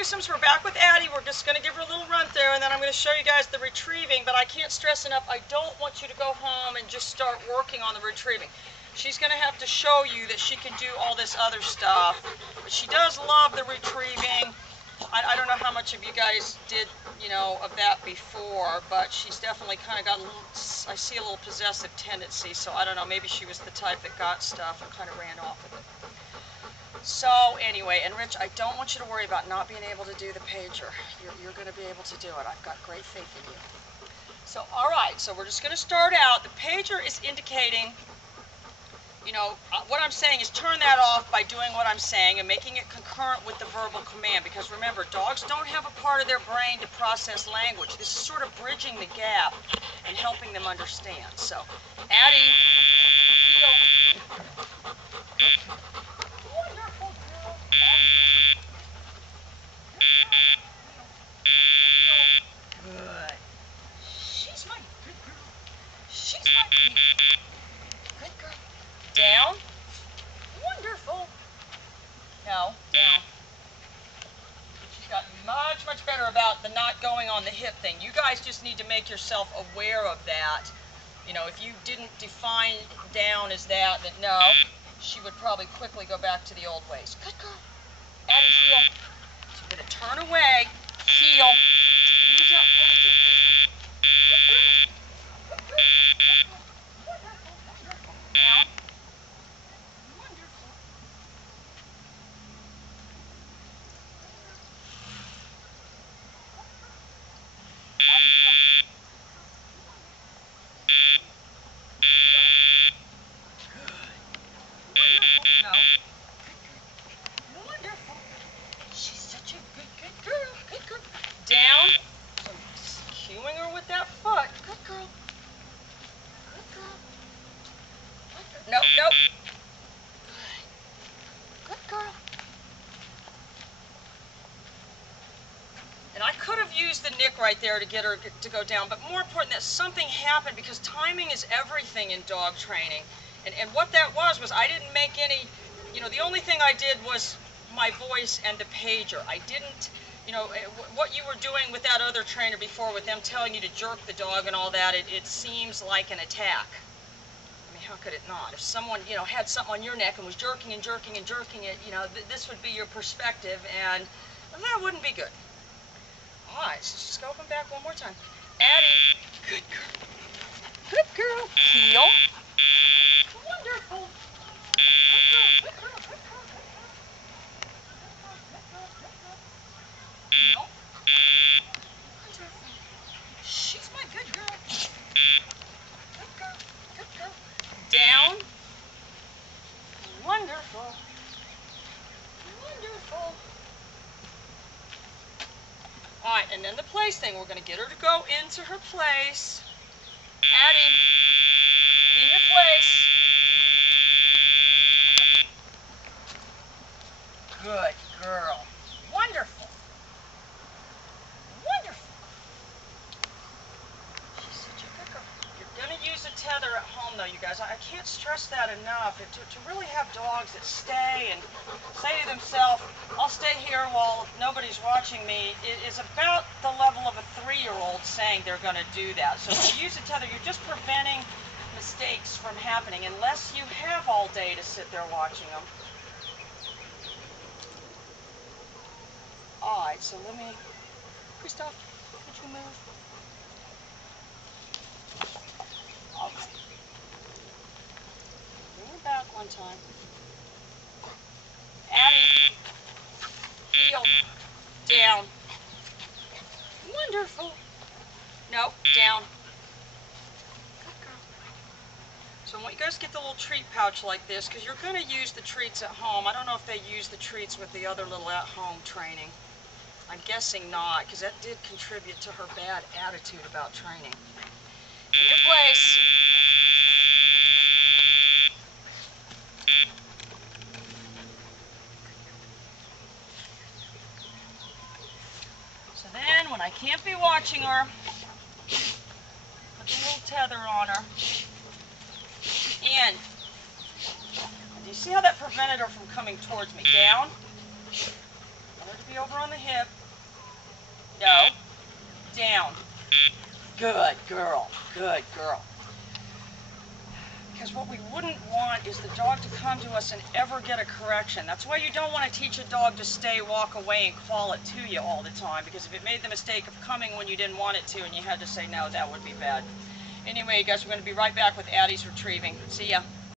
Newsomes. We're back with Addie. We're just going to give her a little run through, and then I'm going to show you guys the retrieving. But I can't stress enough, I don't want you to go home and just start working on the retrieving. She's going to have to show you that she can do all this other stuff. But she does love the retrieving. I don't know how much of you guys did, of that before, but she's definitely kind of got a little, I see a little possessive tendency, so I don't know, maybe she was the type that got stuff and kind of ran off with it. So anyway, and Rich, I don't want you to worry about not being able to do the pager. You're going to be able to do it. I've got great faith in you. So, all right, so we're just going to start out. The pager is indicating, what I'm saying is turn that off by doing what I'm saying and making it concurrent with the verbal command. Because remember, dogs don't have a part of their brain to process language. This is sort of bridging the gap and helping them understand. So, Addie, wonderful girl. Good. She's my good girl. She's my good girl. Down. Wonderful. No, down. She's got much, much better about the not going on the hip thing. You guys just need to make yourself aware of that. If you didn't define down as that, then no, she would probably quickly go back to the old ways. Good girl. Addie, heel. So you're going to turn away, heel. Use that pager. Good girl. Wonderful, wonderful. Down. Wonderful. Right there to get her to go down, but more important that something happened, because timing is everything in dog training. And what that was I didn't make any, the only thing I did was my voice and the pager. I didn't, what you were doing with that other trainer before, with them telling you to jerk the dog and all that, it seems like an attack. I mean, how could it not? If someone, had something on your neck and was jerking and jerking and jerking it, this would be your perspective, and that wouldn't be good. All right, so just go back one more time. Addie, good girl. Good girl. Heel. Wonderful. Good girl, good girl, good girl, good girl. Good girl, good girl, good girl. Heel. Wonderful. She's my good girl. Good girl, good girl. Down. Wonderful. Wonderful. All right, and then the place thing. We're going to get her to go into her place. Addie, in your place. Good girl. Wonderful. Wonderful. She's such a good girl. You're going to use a tether at home, though, you guys. I can't stress that enough. To really have dogs that stay and say to themselves, I'll stay here while nobody's watching me, it is about the level of a 3-year-old saying they're going to do that. So if you use a tether, you're just preventing mistakes from happening, unless you have all day to sit there watching them. All right, so let me, Christoph, could you move? All right. Bring her back one time. Addie, heel, down. Wonderful. No, down. Good girl. So I want you guys to get the little treat pouch like this, because you're going to use the treats at home. I don't know if they use the treats with the other little at-home training. I'm guessing not, because that did contribute to her bad attitude about training. In your place. So then, when I can't be watching her, put the little tether on her. In. Do you see how that prevented her from coming towards me? Down. I want her to be over on the hip. No. Down. Good girl. Good girl. Because what we wouldn't want is the dog to come to us and ever get a correction. That's why you don't want to teach a dog to stay, walk away, and call it to you all the time. Because if it made the mistake of coming when you didn't want it to and you had to say no, that would be bad. Anyway, guys, we're going to be right back with Addie's retrieving. See ya.